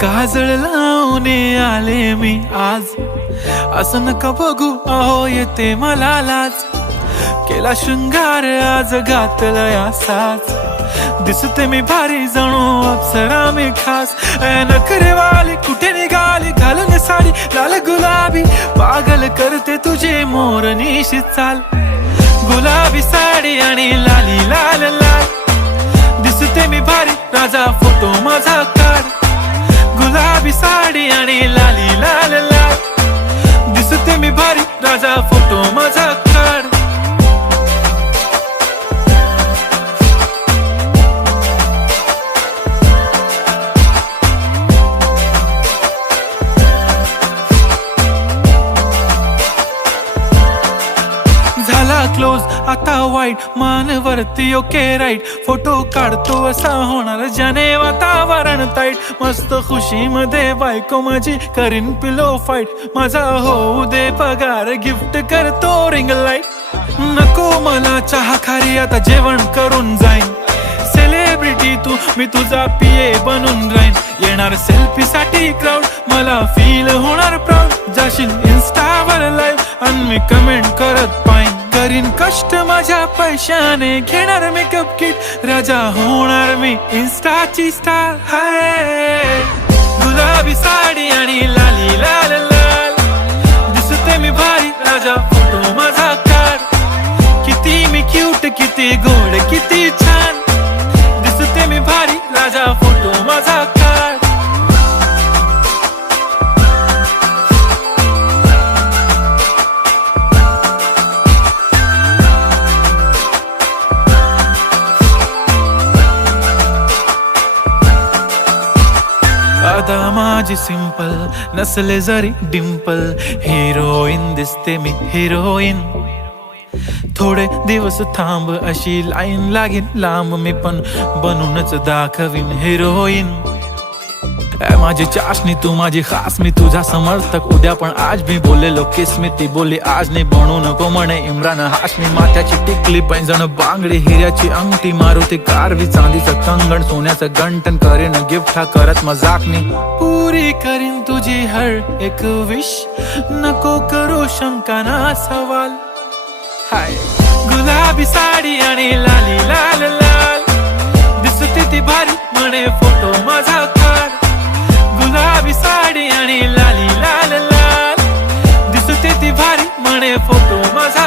काजळ लावून आले मी आज, असं नका बघू अहो येते मला लाज. केला शृंगार आज घातला असाच, दिसते मी भारी जणू अप्सरा मी खास. नखरेवाली कुठे निघाली घालून साडी लाल गुलाबी, पागल करते तुझे मोरनीशी चाल. गुलाबी साडी आणि लाली लाल लाल, दिसते मी भारी राजा फोटो माझा काढ. गुलाबी साडी आणि लाली लाल लाल, दिसते मी भारी राजा फोटो माझा काढ. झाला क्लोज आता वाईट, मान वरती ओके राईट. फोटो काढतो असा होणार ज्याने वातावरण ताईट. मस्त खुशी मध्ये बायको माझी करीन पिलो फाईट. माझा होऊ दे पगार गिफ्ट करतो रिंग लाईट. नको मला चहा खारी आता जेवण करून जाईन. सेलिब्रिटी तू मी तुझा पिये बनून राहीन. येणार सेल्फी साठी क्राऊड मला फील होणार प्राऊड. जाशील इन्स्टावर लाईव्ह आणि मी कमेंट करत पाईन. करीन कष्ट माझ्या पैशाने घेणार मेकअप किट. राजा होणार मी इन्स्टाची स्टार. हाय गुलाबी साडी आणि लाली लाल लाल, दिसते मी भारी राजा फोटो माझा काढ. किती मी क्यूट किती गोड किती छान, दिसते मी भारी राजा फोटो माझा काढ. आता माझी सिंपल नसले जरी डिंपल, हिरोईन दिसते मी हिरोईन. थोडे दिवस थांब अशी लाईन लागेल लांब, मी पण बनूनच दाखवीन हिरोईन. माझी चाशनी तू माझी खास, मी तुझा समर्थक उद्या पण आज मी बोललेलो किस मी. ती बोलली आज नाही बनू नको म्हणे इम्रान हाशमी. माथ्याची टिकली पैंजण बांगडी हिऱ्याची अंगठी, मारुती कारवी चांदीचं कंगण सोन्याचं गंटन. करीन गिफ्ट हा करत मजाकनी, पुरी करीन तुझी हर एक विश. नको करू शंका ना सवाल. हाय गुलाबी साडी आणि लाली लाल लाल, दिसते ती भारी म्हणे फोटो माझा काढ. गुलाबी साडी आणि लाली लाल लाल, दिसते ती भारी म्हणे फोटो माझा